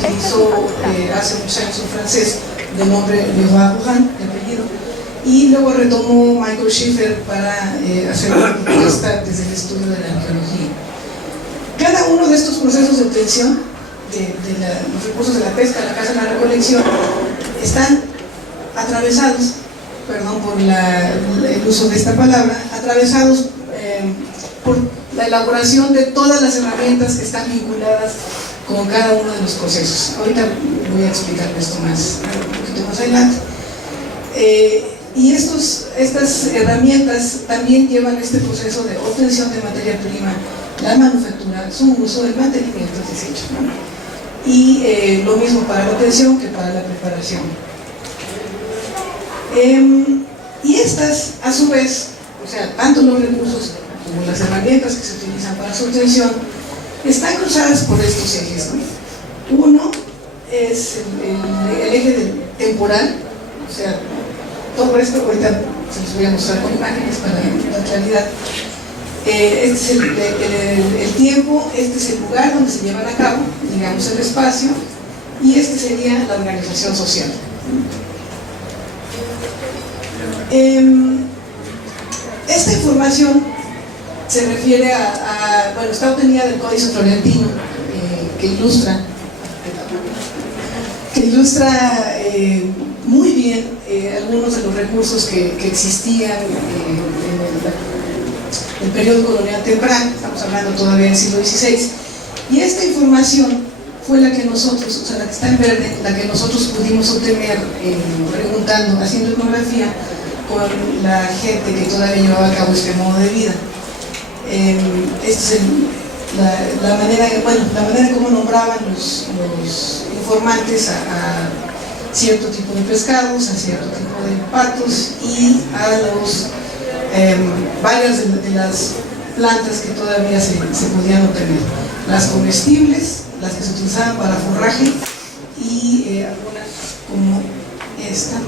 utilizó hace muchos años un francés de nombre Leroy Bourin, de apellido, y luego retomó Michael Schiffer para hacer una propuesta desde el estudio de la arqueología. Cada uno de estos procesos de obtención de los recursos de la pesca, la caza y la recolección están atravesados, perdón por el uso de esta palabra, atravesados por la elaboración de todas las herramientas que están vinculadas con cada uno de los procesos. Ahorita voy a explicar esto un poquito más adelante. Y estas herramientas también llevan este proceso de obtención de materia prima, la manufactura, su uso, el mantenimiento, el desecho, ¿no? Y lo mismo para la obtención que para la preparación. Y estas, a su vez, o sea, tanto los recursos como las herramientas que se utilizan para su obtención, están cruzadas por estos ejes, ¿no? Uno es el eje temporal, o sea, todo esto ahorita se los voy a mostrar con imágenes para la claridad. Este es el tiempo, este es el lugar donde se llevan a cabo, digamos el espacio, y este sería la organización social. Esta información se refiere bueno, está obtenida del Códice Florentino, que ilustra muy bien algunos de los recursos que existían en el periodo colonial temprano, estamos hablando todavía del siglo XVI, y esta información fue la que nosotros, o sea, la que está en verde, la que nosotros pudimos obtener preguntando, haciendo etnografía con la gente que todavía llevaba a cabo este modo de vida. Esta es la manera en cómo nombraban los informantes a cierto tipo de pescados, a cierto tipo de patos y a varias de las plantas que todavía se podían obtener, las comestibles, las que se utilizaban para forraje y algunas como esta,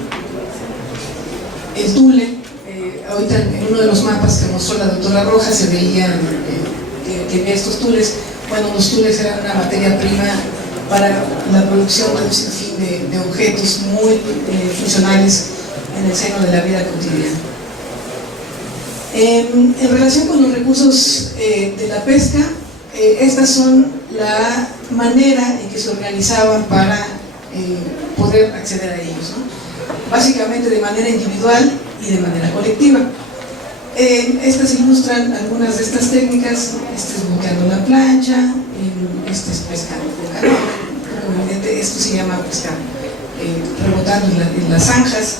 el tule. Ahorita en uno de los mapas que mostró la doctora Rojas se veían que había estos tules. Bueno, los tules eran una materia prima para la producción de un sinfín de objetos muy funcionales en el seno de la vida cotidiana. En relación con los recursos de la pesca, estas son la manera en que se organizaban para poder acceder a ellos, ¿no? Básicamente de manera individual y de manera colectiva. Estas ilustran algunas de estas técnicas. Este es boteando la plancha, este es pescando con canoa, esto se llama pescar rebotando en las zanjas,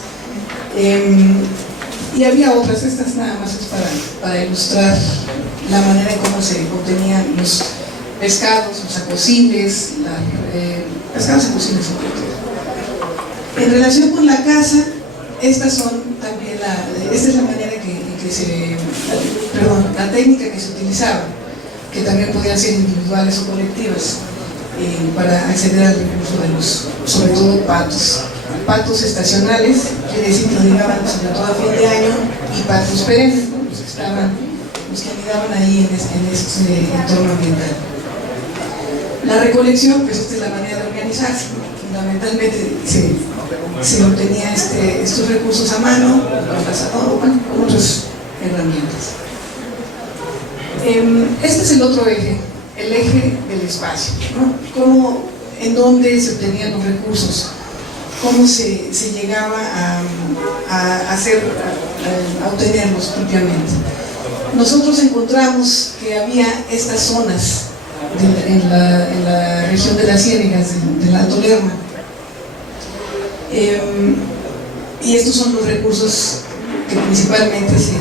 y había otras. Estas nada más es para ilustrar la manera en cómo se obtenían los pescados, los acosibles, pescados acosibles sobre todo. En relación con la caza, estas son también esta es la manera la técnica que se utilizaba, que también podían ser individuales o colectivas, para acceder al recurso de los, sobre todo, patos estacionales, quiere decir que lo llegaban sobre todo a fin de año, y patos perennes, ¿no? los que anidaban ahí en este entorno ambiental. La recolección, pues esta es la manera de organizarse, ¿no? Fundamentalmente se obtenía estos recursos a mano, con cazador, con otras herramientas. Este es el otro eje, el eje del espacio, ¿no? En dónde se obtenían los recursos, cómo se llegaba a obtenerlos propiamente. Nosotros encontramos que había estas zonas en la región de las ciénegas del Alto Lerma, y estos son los recursos que principalmente se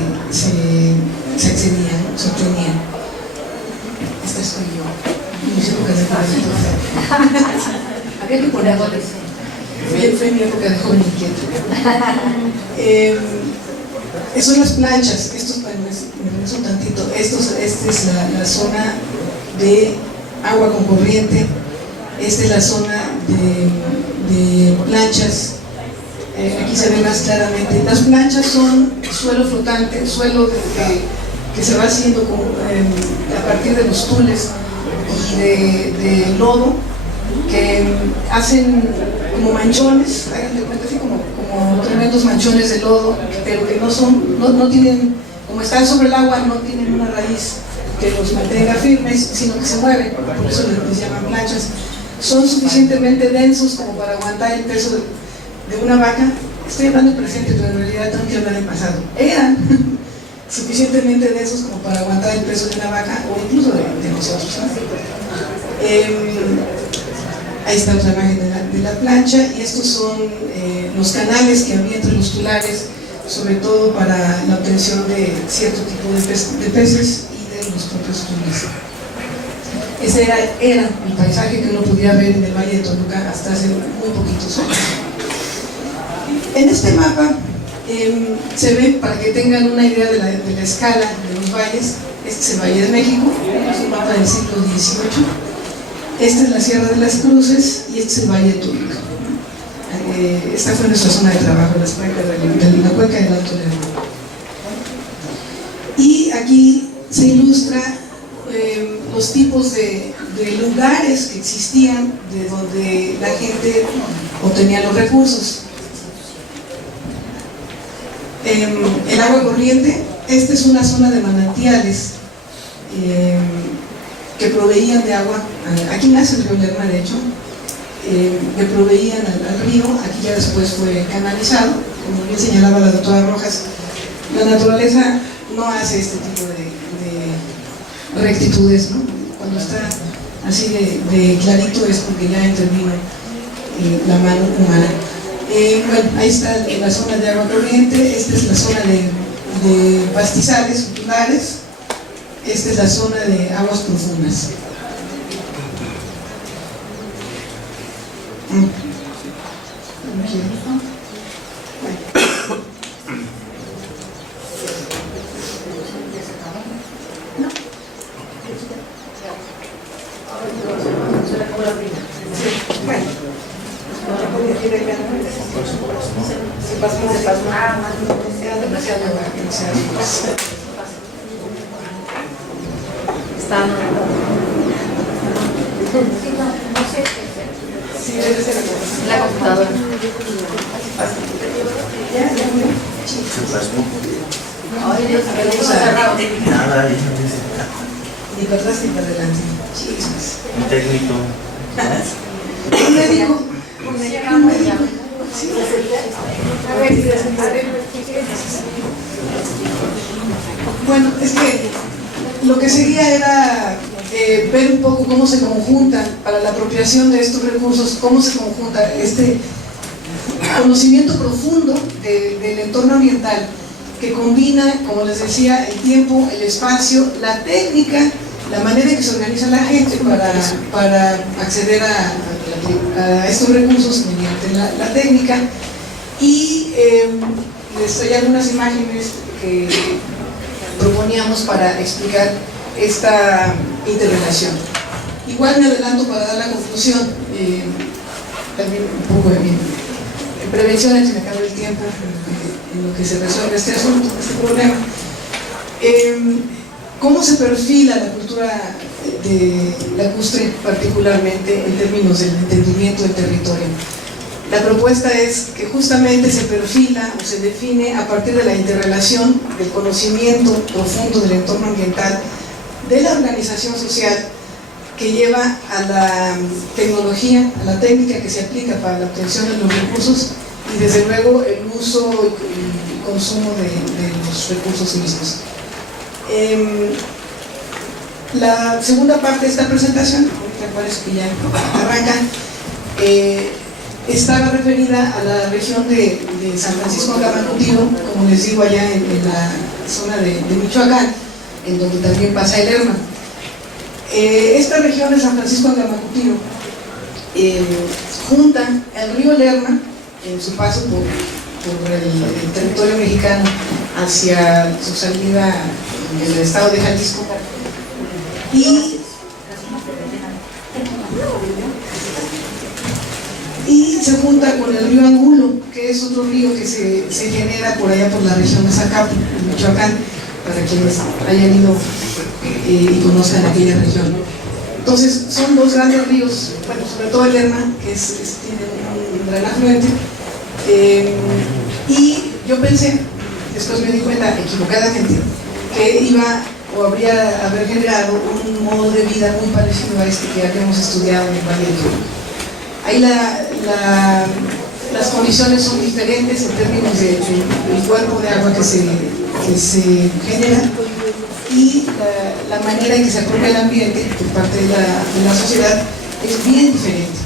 accedían, se obtenían. Esta soy yo, en mis épocas de jovencito. Había que poner goles. Fue mi época de joven inquieto. Son las planchas. Me regreso un tantito. Esta es la zona de agua con corriente. Esta es la zona de planchas. Aquí se ve más claramente. Las planchas son suelo flotante, suelo que se va haciendo a partir de los tules y de lodo, que hacen como manchones, hagan de cuenta así como tremendos manchones de lodo, pero que no tienen, como están sobre el agua, no tienen una raíz que los mantenga firmes, sino que se mueven, por eso les llaman planchas. Son suficientemente densos como para aguantar el peso de una vaca. Estoy hablando del presente, pero en realidad tengo que hablar del pasado. Eran suficientemente densos como para aguantar el peso de una vaca o incluso de nosotros, ¿no? Ahí está otra imagen de la plancha, y estos son los canales que había entre los tulares, sobre todo para la obtención de cierto tipo de peces y de los propios tules. Ese era el paisaje que uno podía ver en el Valle de Toluca hasta hace muy poquitos años. En este mapa se ve, para que tengan una idea de la escala de los valles, este es el Valle de México, es un mapa del siglo XVIII. Esta es la Sierra de las Cruces y este es el Valle de Toluca. Esta fue nuestra zona de trabajo, la cuenca del Alto Lerma. Y aquí se ilustra los tipos de lugares que existían de donde la gente obtenía los recursos. El agua corriente, esta es una zona de manantiales que proveían de agua. Aquí nace el río Lerma, de hecho, que proveían al río. Aquí ya después fue canalizado, como bien señalaba la doctora Rojas. La naturaleza no hace este tipo de rectitudes, ¿no? Cuando está así de clarito es porque ya intervino la mano humana. Bueno, ahí está la zona de agua corriente. Esta es la zona de pastizales, tulares. Esta es la zona de aguas profundas. Sí, debe ser la computadora. Nada, ni para atrás ni para adelante. Chismes. un técnico. Un médico. Un médico. Sí. Bueno, es que lo que seguía era ver un poco cómo se conjuntan para la apropiación de estos recursos, cómo se conjunta este conocimiento profundo del entorno ambiental que combina, como les decía, el tiempo, el espacio, la técnica, la manera en que se organiza la gente para acceder a estos recursos mediante la técnica. Y les doy algunas imágenes que proponíamos para explicar esta interrelación. Igual me adelanto para dar la conclusión, también un poco en prevención antes de que acabe el tiempo, en lo que se resuelve este asunto, este problema. ¿Cómo se perfila la cultura lacustre, particularmente en términos del entendimiento del territorio? La propuesta es que justamente se perfila o se define a partir de la interrelación del conocimiento profundo del entorno ambiental, de la organización social, que lleva a la tecnología, a la técnica que se aplica para la obtención de los recursos y desde luego el uso y consumo de los recursos mismos. La segunda parte de esta presentación, ahorita parece que ya arranca, estaba referida a la región de San Francisco Acamanutiro, como les digo, allá en la zona de Michoacán, en donde también pasa el Lerma. Esta región de San Francisco Acamanutiro junta el río Lerma en su paso por el territorio mexicano hacia su salida en el estado de Jalisco, y se junta con el río Angulo, que es otro río que se genera por allá por la región de Zacapu, en Michoacán, para quienes hayan ido y conozcan aquella región. Entonces son dos grandes ríos, bueno, sobre todo el Lerma, que tiene un gran afluente, y yo pensé, después me di cuenta equivocadamente, que iba o habría haber generado un modo de vida muy parecido a este que habíamos estudiado en el Valle del Toluca. Ahí las condiciones son diferentes en términos del cuerpo de agua que se genera, y la manera en que se apropia el ambiente por parte de la sociedad es bien diferente.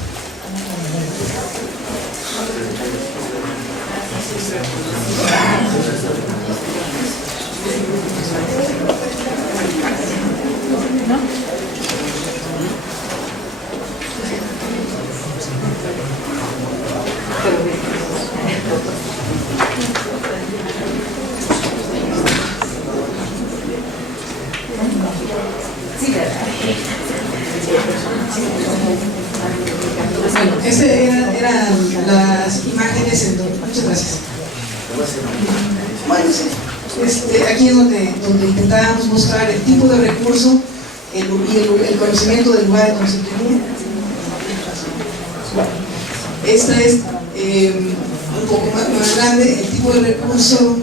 Bueno, eran las imágenes en donde, muchas gracias. Bueno, sí, aquí es donde intentábamos mostrar el tipo de recurso y el conocimiento del lugar donde se tenía. Esta es un poco más grande, el tipo de recurso.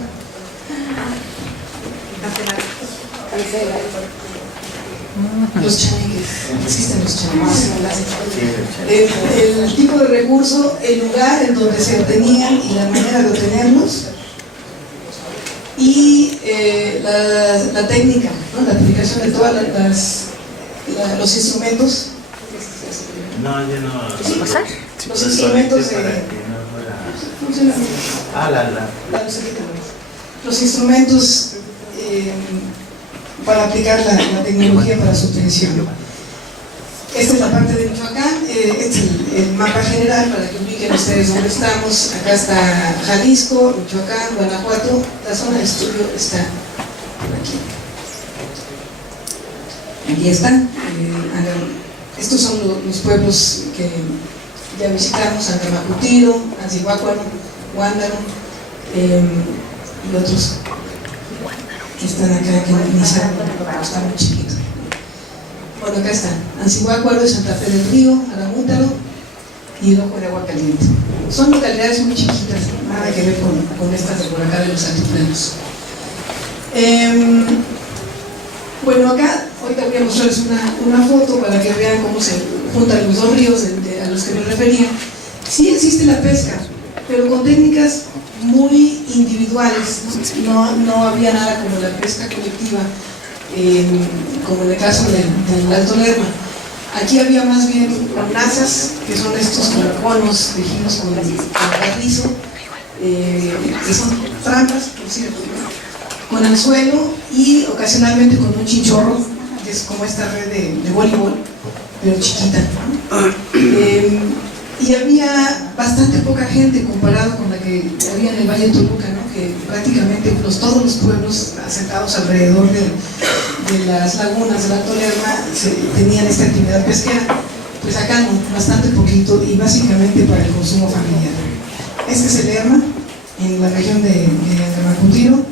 Los chaneques, existen los chaneques. El tipo de recurso, el lugar en donde se obtenían y la manera de obtenerlos, y la técnica, ¿no? La aplicación de todos los instrumentos. No, yo no. ¿Sí? ¿Pasar? Los instrumentos de. Los instrumentos para aplicar la tecnología para su obtención. Esta es la parte de Michoacán, este es el mapa general para que ubiquen ustedes dónde estamos. Acá está Jalisco, Michoacán, Guanajuato, la zona de estudio está por aquí. Aquí están. Estos son los pueblos que ya visitamos: Antamacutiro, Ancihuácuaro, Guándaro, y otros que están acá, que inician, está muy chiquito. Bueno, acá están: Ancihuácuaro, Santa Fe del Río, Aramútaro y el Ojo de Agua Caliente. Son localidades muy chiquitas, nada que ver con estas de por acá de los altiplanos. Bueno, acá ahorita voy a mostrarles una foto para que vean cómo se juntan los dos ríos a los que me refería. Sí existe la pesca, pero con técnicas muy individuales, no había nada como la pesca colectiva, como en el caso del Alto Lerma. Aquí había más bien hornazas, que son estos como conos tejidos con carrizo, que son trampas, por cierto, con anzuelo y ocasionalmente con un chinchorro, que es como esta red de voleibol, pero chiquita. Y había bastante poca gente comparado con la que había en el Valle de Toluca, ¿no? Que prácticamente todos los pueblos asentados alrededor de las lagunas del Alto Lerma tenían esta actividad pesquera. Pues acá no, bastante poquito, y básicamente para el consumo familiar. Este es el Lerma, en la región de Antamacutiro.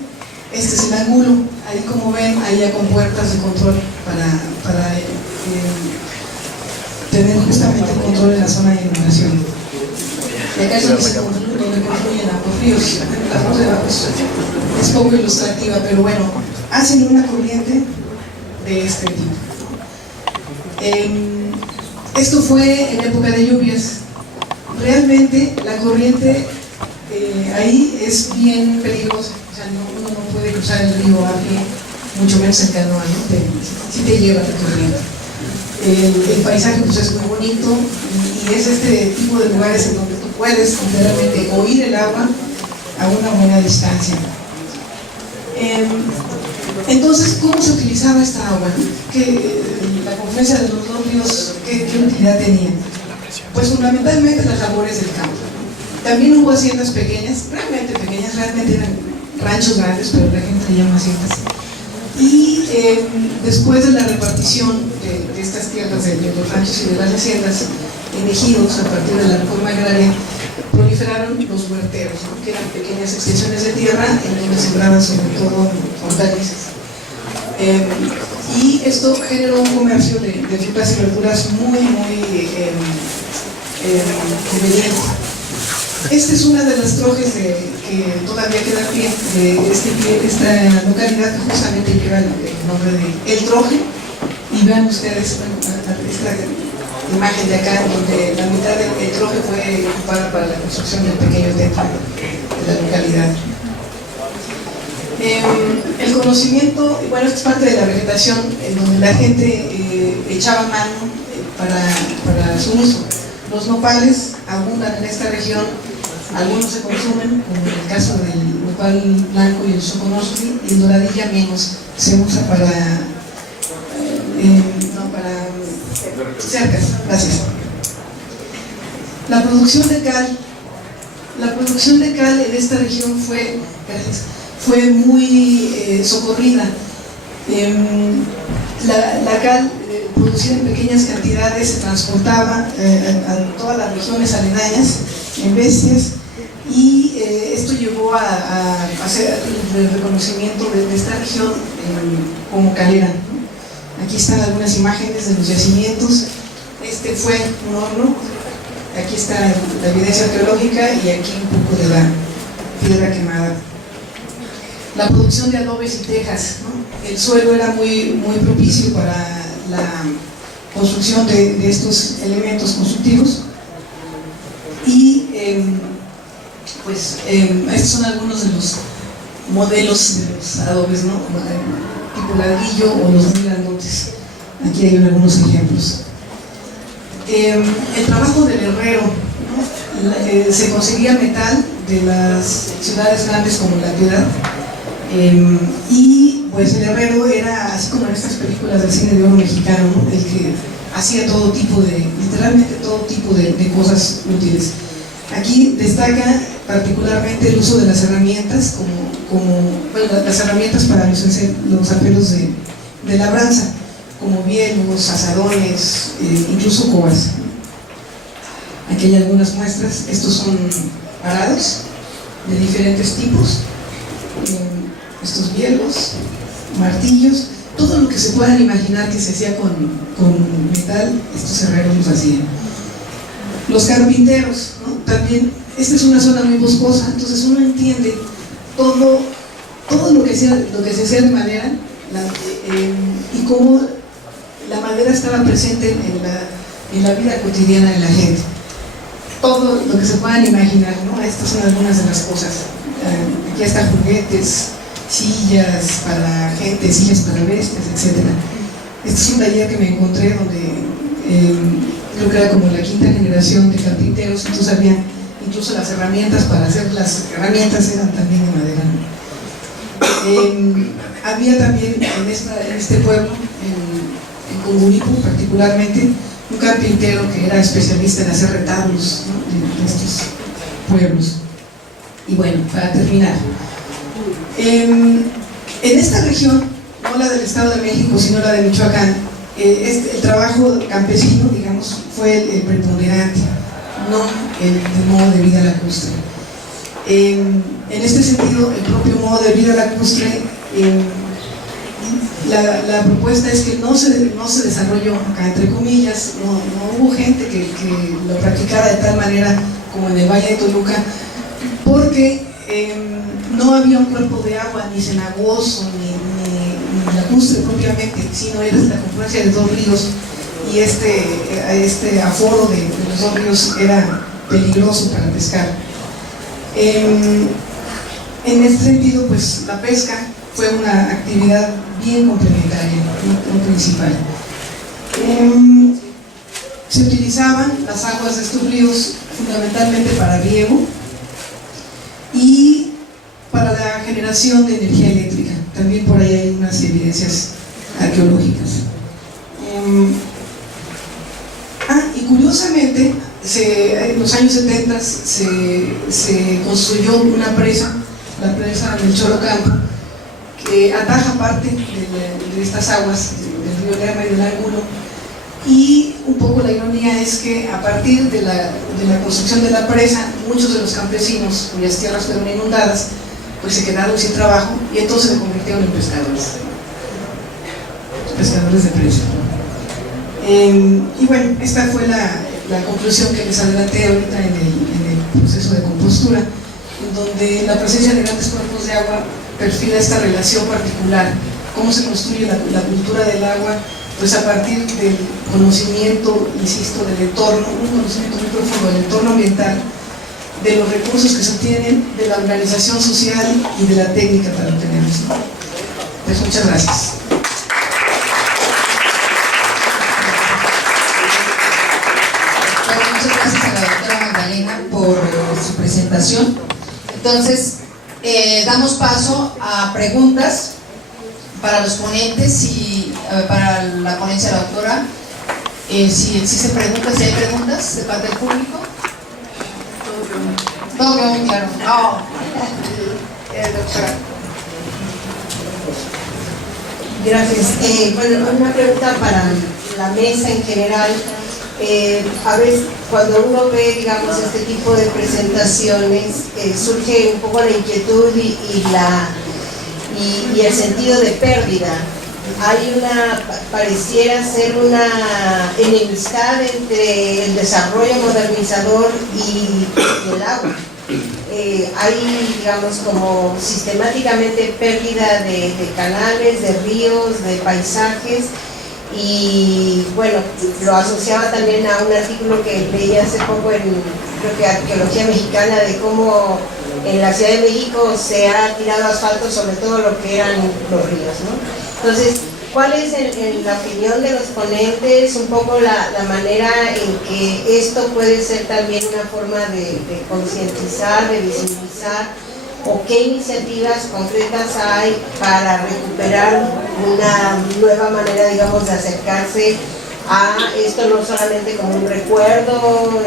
Este es el Angulo, ahí como ven, ahí ya con puertas de control para tener justamente el control de la zona de inundación. Y acá es donde confluyen ambos ríos. La foto de abajo es poco ilustrativa, pero bueno, hacen una corriente de este tipo. Esto fue en época de lluvias. Realmente la corriente ahí es bien peligrosa. O sea, uno no puede cruzar el río a pie, mucho menos en canoa, ¿no? Si te lleva la corriente. El paisaje pues es muy bonito, y es este tipo de lugares en donde tú puedes literalmente oír el agua a una buena distancia. Entonces, ¿cómo se utilizaba esta agua? La confluencia de los dos ríos, ¿qué utilidad tenía? Pues fundamentalmente las labores del campo. También hubo haciendas pequeñas, realmente eran ranchos grandes, pero la gente le llama haciendas. Y después de la repartición de estas tierras, de los ranchos y de las haciendas en ejidos, a partir de la reforma agraria, proliferaron los huerteros, ¿no? Que eran pequeñas extensiones de tierra en donde sembraban sobre todo hortalizas. Y esto generó un comercio de frutas y verduras muy conveniente. Esta es una de las trojes que todavía queda en pie de esta localidad, que justamente lleva el nombre de El Troje. Y vean ustedes esta imagen de acá, donde la mitad del troje fue ocupada para la construcción del pequeño templo de la localidad. El conocimiento, bueno, esto es parte de la vegetación en donde la gente echaba mano para su uso. Los nopales abundan en esta región, algunos se consumen, como en el caso del nopal blanco y el soconosqui, y el doradilla menos, se usa para cercas. Gracias. La producción de cal en esta región fue muy socorrida. La cal producida en pequeñas cantidades se transportaba a todas las regiones aledañas en bestias, y esto llevó a hacer el reconocimiento de esta región como calera, ¿no? Aquí están algunas imágenes de los yacimientos. Este fue un horno, aquí está la evidencia arqueológica y aquí un poco de la piedra quemada. La producción de adobes y tejas, ¿no? El suelo era muy propicio para la construcción de estos elementos constructivos, y estos son algunos de los modelos de los adobes, ¿no? Tipo ladrillo o los muy grandotes. Aquí hay algunos ejemplos. El trabajo del herrero, ¿no? Se conseguía metal de las ciudades grandes como La Piedad, y pues el herrero era, así como en estas películas del cine de oro mexicano, ¿no? El que hacía todo tipo literalmente todo tipo de cosas útiles. Aquí destaca particularmente el uso de las herramientas, las herramientas para los aperos de labranza, como bielos, azadones, incluso cobas. Aquí hay algunas muestras. Estos son arados de diferentes tipos, estos bielos, martillos, todo lo que se puedan imaginar que se hacía con metal, estos herreros los hacían. Los carpinteros, ¿no? También, esta es una zona muy boscosa, entonces uno entiende todo lo que se hacía de madera, y cómo la madera estaba presente en la vida cotidiana de la gente. Todo lo que se puedan imaginar, ¿no? Estas son algunas de las cosas. Aquí están juguetes, sillas para gente, sillas para bestias, etc. Este es un taller que me encontré donde creo que era como la quinta generación de carpinteros, entonces había incluso las herramientas para hacer las herramientas eran también de madera, ¿no? Había también en este pueblo, en Conguripo particularmente, un carpintero que era especialista en hacer retablos, ¿no? de estos pueblos. Y bueno, para terminar, en esta región, no la del Estado de México, sino la de Michoacán, el trabajo campesino, digamos, fue el preponderante, no el modo de vida lacustre. En este sentido, el propio modo de vida lacustre, la propuesta es que no se desarrolló acá, entre comillas, no hubo gente que lo practicara de tal manera como en el Valle de Toluca, porque no había un cuerpo de agua, ni cenagoso, ni lacustre propiamente, sino era la confluencia de dos ríos, y este aforo de los dos ríos era peligroso para pescar. En este sentido, pues la pesca fue una actividad bien complementaria, no principal. Se utilizaban las aguas de estos ríos fundamentalmente para riego y para la generación de energía eléctrica. También por ahí hay unas evidencias arqueológicas. Y curiosamente, en los años 70 se construyó una presa, la presa del Cholocampo, que ataja parte de estas aguas del río Lerma y del Angulo, y un poco la ironía es que a partir de la construcción de la presa, muchos de los campesinos cuyas tierras fueron inundadas, pues se quedaron sin trabajo y entonces se convirtieron en pescadores. pescadores de presa. Y bueno, esta fue la conclusión que les adelanté ahorita en el proceso de compostura, en donde la presencia de grandes cuerpos de agua perfila esta relación particular, cómo se construye la cultura del agua, pues a partir del conocimiento, insisto, del entorno, un conocimiento muy profundo del entorno ambiental, de los recursos que se obtienen, de la organización social y de la técnica para obtenerlos, ¿no? Pues muchas gracias. Bueno, muchas gracias a la doctora Magdalena por su presentación. Entonces, damos paso a preguntas para los ponentes y para la ponencia de la doctora. Si existen preguntas, si hay preguntas de parte del público. Todo quedó muy claro. Oh. Doctora. Gracias. Bueno, una pregunta para la mesa en general. A veces cuando uno ve, digamos, este tipo de presentaciones, surge un poco la inquietud y el sentido de pérdida. Hay pareciera ser una enemistad entre el desarrollo modernizador y el agua. Hay, digamos, como sistemáticamente pérdida de canales, de ríos, de paisajes, y bueno, lo asociaba también a un artículo que leí hace poco en, creo que Arqueología Mexicana, de cómo en la Ciudad de México se ha tirado asfalto sobre todo lo que eran los ríos, ¿no? Entonces, ¿cuál es la opinión de los ponentes, un poco la manera en que esto puede ser también una forma de concientizar, de visibilizar, o qué iniciativas concretas hay para recuperar una nueva manera, digamos, de acercarse a esto, no solamente como un recuerdo,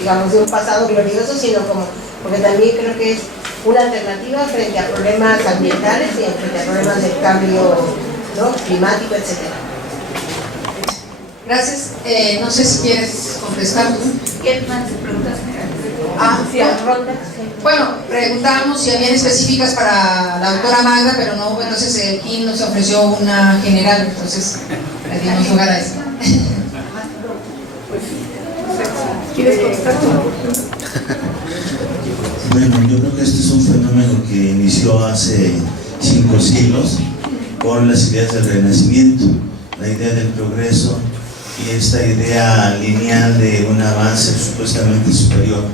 digamos, de un pasado glorioso, sino como, porque también creo que es una alternativa frente a problemas ambientales y frente a problemas de cambio, ¿no?, climático, etcétera. Gracias. No sé si quieres contestar tú. ¿Qué más preguntas? Bueno, preguntábamos si habían específicas para la doctora Magda, pero no, entonces aquí nos ofreció una general, entonces le dimos lugar a eso. ¿Quieres contestar tú? Bueno, yo creo que este es un fenómeno que inició hace 5 siglos con las ideas del Renacimiento, la idea del progreso y esta idea lineal de un avance supuestamente superior,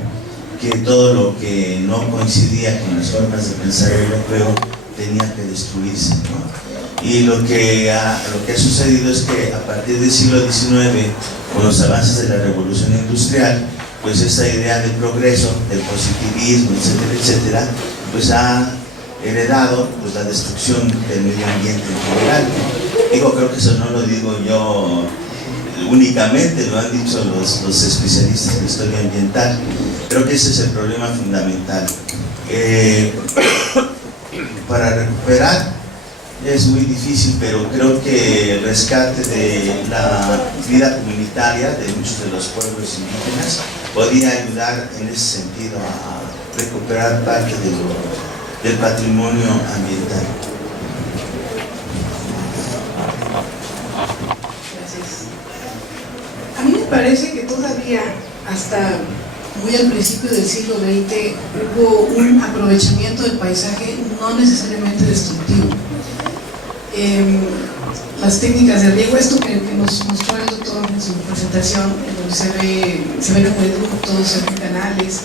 que todo lo que no coincidía con las formas de pensar europeo tenía que destruirse, ¿no? Y lo que ha sucedido es que a partir del siglo XIX, con los avances de la revolución industrial, pues esta idea de progreso, del positivismo, etcétera, etcétera, pues ha heredado pues la destrucción del medio ambiente en general, ¿no? Digo, creo que eso no lo digo yo únicamente, lo han dicho los especialistas en historia ambiental. Creo que ese es el problema fundamental. Para recuperar es muy difícil, pero creo que el rescate de la vida comunitaria de muchos de los pueblos indígenas podría ayudar en ese sentido a recuperar parte del patrimonio ambiental. Gracias. A mí me parece que todavía, hasta muy al principio del siglo XX, hubo un aprovechamiento del paisaje no necesariamente destructivo. Las técnicas de riego, esto que nos mostró el doctor en su presentación, en donde se ve el acueducto, se ven canales,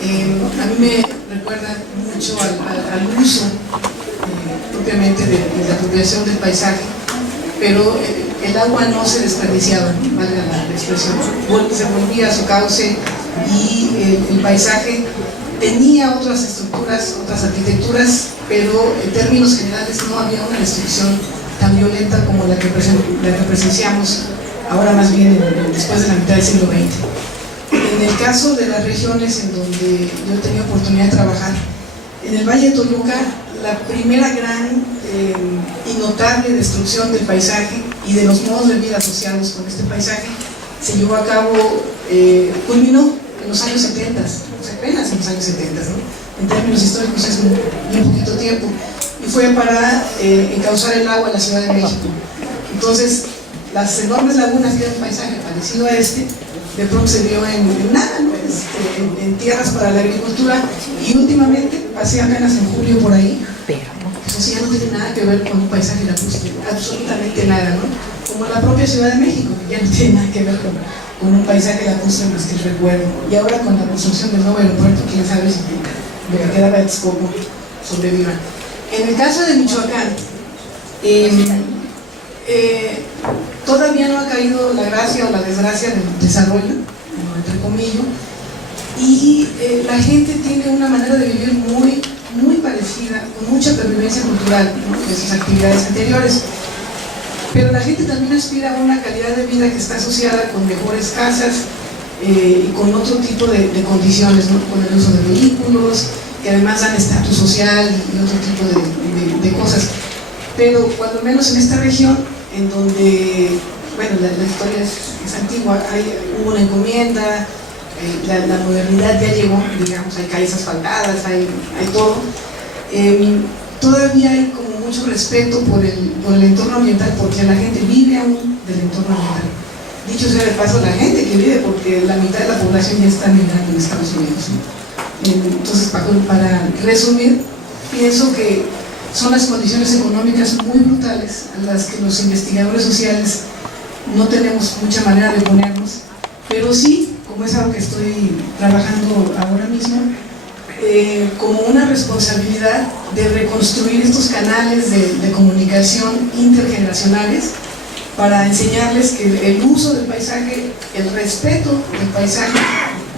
a mí me recuerda mucho al uso propiamente de la apropiación del paisaje, pero el agua no se desperdiciaba, valga la expresión, se volvía a su cauce, y el paisaje tenía otras estructuras, otras arquitecturas, pero en términos generales no había una destrucción tan violenta como la que presenciamos ahora, más bien después de la mitad del siglo XX. En el caso de las regiones en donde yo he tenido oportunidad de trabajar, en el Valle de Toluca, la primera gran y notable destrucción del paisaje y de los modos de vida asociados con este paisaje se llevó a cabo, culminó en los años 70, apenas en los años 70, ¿no? En términos históricos es muy poquito tiempo, y fue para encauzar el agua en la Ciudad de México. Entonces, las enormes lagunas, que era un paisaje parecido a este, de pronto se vio en nada, ¿no? En tierras para la agricultura, y últimamente, pasé apenas en julio por ahí, eso sí ya no tiene nada que ver con un paisaje lacustre, absolutamente nada, ¿no? Como la propia Ciudad de México, que ya no tiene nada que ver con un paisaje lacustre más que el recuerdo. Y ahora con la construcción del nuevo aeropuerto, quién sabe si lo que quedaba de Texcoco sobreviva. En el caso de Michoacán, todavía no ha caído la gracia o la desgracia del desarrollo, entre comillas, y la gente tiene una manera de vivir muy parecida, con mucha pervivencia cultural, ¿no?, de sus actividades anteriores. Pero la gente también aspira a una calidad de vida que está asociada con mejores casas y con otro tipo de condiciones, ¿no?, con el uso de vehículos, que además dan estatus social y otro tipo de cosas. Pero cuando menos en esta región, en donde, bueno, la historia es antigua, hubo una encomienda, la modernidad ya llegó, digamos, hay calles asfaltadas, hay todo. Todavía hay como mucho respeto por el entorno ambiental, porque la gente vive aún del entorno ambiental. Dicho sea de paso, la gente que vive, porque la mitad de la población ya está migrando en Estados Unidos, ¿no? Entonces, para resumir, pienso que son las condiciones económicas muy brutales a las que los investigadores sociales no tenemos mucha manera de ponernos, pero sí, como es algo que estoy trabajando ahora mismo, como una responsabilidad de reconstruir estos canales de comunicación intergeneracionales para enseñarles que el uso del paisaje, el respeto del paisaje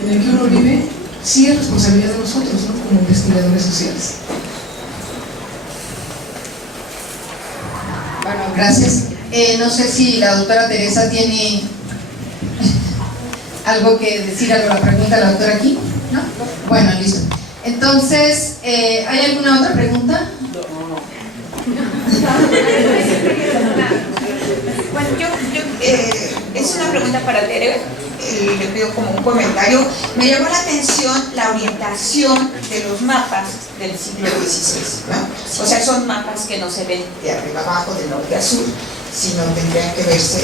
en el que uno vive, sí es responsabilidad de nosotros, ¿no?, como investigadores sociales. Bueno, gracias. No sé si la doctora Teresa tiene algo que decir a la pregunta de la doctora aquí, ¿no? Bueno, listo. Entonces, ¿hay alguna otra pregunta? Bueno, es una pregunta para Tere, le pido como un comentario. Me llamó la atención la orientación de los mapas del siglo XVI, ¿no? O sea, son mapas que no se ven de arriba abajo, de norte a sur, sino tendrían que verse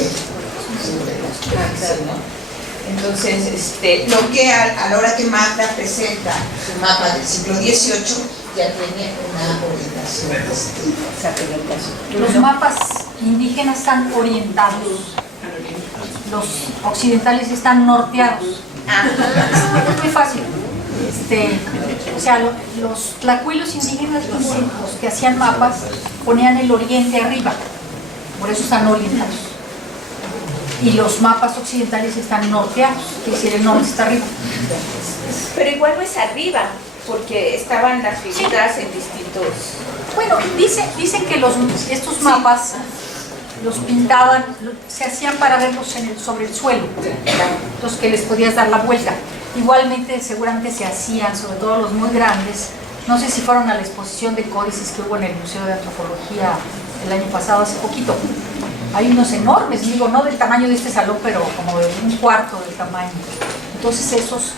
sobre las placas, ¿no? Entonces, lo que a la hora que Magda presenta su mapa del siglo XVIII, ya tiene una orientación. Los mapas indígenas están orientados, los occidentales están norteados. Es muy fácil. O sea, los tlacuilos indígenas, los que hacían mapas, ponían el oriente arriba, por eso están orientados. Y los mapas occidentales están norteados, es decir, el norte está arriba. Pero igual no es arriba, porque estaban las figuras en distintos... Bueno, dicen que estos mapas los pintaban, se hacían para verlos sobre el suelo, los que les podías dar la vuelta. Igualmente, seguramente se hacían, sobre todo los muy grandes. No sé si fueron a la exposición de códices que hubo en el Museo de Antropología el año pasado, hace poquito. Hay unos enormes, digo, no del tamaño de este salón, pero como de un cuarto del tamaño. Entonces esos,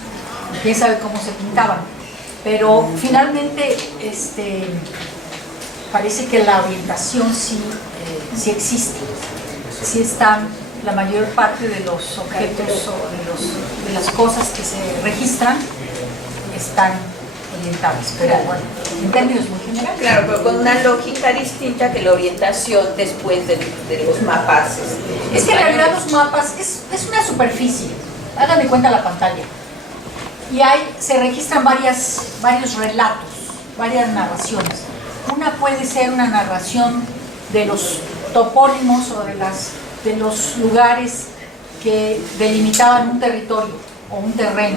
quién sabe cómo se pintaban. Pero finalmente, parece que la orientación sí existe. Sí están, la mayor parte de los objetos o de las cosas que se registran están orientadas, pero bueno, en términos muy generales. Claro, pero con una lógica distinta que la orientación después de los mapas. Es que en realidad los mapas es una superficie, hagan de cuenta la pantalla, y se registran varios relatos, varias narraciones. Una puede ser una narración de los topónimos o de los lugares que delimitaban un territorio o un terreno,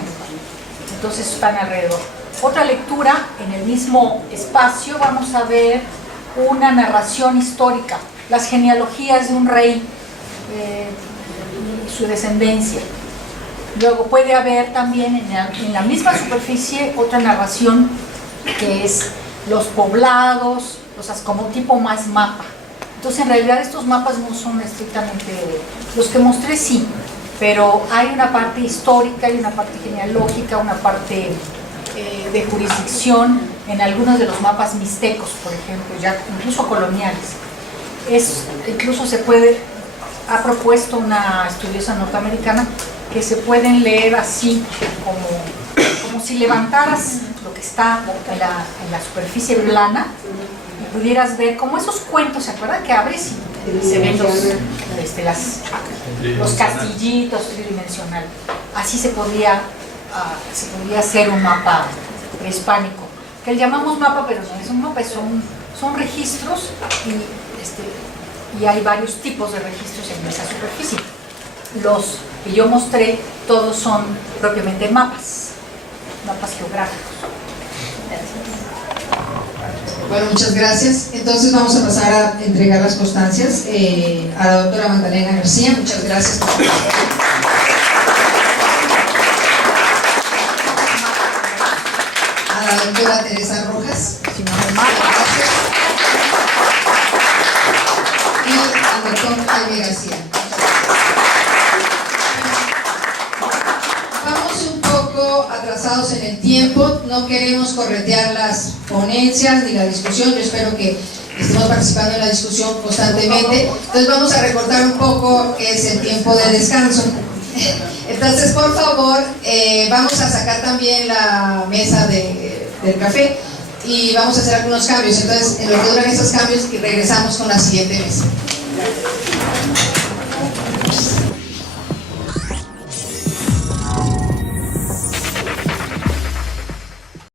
entonces están alrededor. Otra lectura, en el mismo espacio vamos a ver una narración histórica, las genealogías de un rey y su descendencia. Luego puede haber también en la misma superficie otra narración que es los poblados, o sea, como tipo más mapa. Entonces en realidad estos mapas no son estrictamente, los que mostré sí, pero hay una parte histórica, hay una parte genealógica, una parte de jurisdicción en algunos de los mapas mixtecos, por ejemplo, ya incluso coloniales. incluso ha propuesto una estudiosa norteamericana que se pueden leer así, como si levantaras lo que está en la superficie plana y pudieras ver como esos cuentos, ¿se acuerdan? Que abres y se ven los castillitos tridimensional. Así se podría hacer un mapa prehispánico, que le llamamos mapa, pero no es un mapa, son registros y hay varios tipos de registros en esa superficie. Los que yo mostré, todos son propiamente mapas geográficos. Bueno, muchas gracias. Entonces vamos a pasar a entregar las constancias a la doctora Magdalena García. Muchas gracias. A la doctora Teresa Rojas. Gracias. Y al doctor Jaime García. Vamos un poco atrasados en el tiempo, no queremos corretear las ponencias ni la discusión. Yo espero que estemos participando en la discusión constantemente. Entonces vamos a recortar un poco, que es el tiempo de descanso. Entonces, por favor, vamos a sacar también la mesa del café y vamos a hacer algunos cambios. Entonces, en lo que duran esos cambios, y regresamos con la siguiente mesa.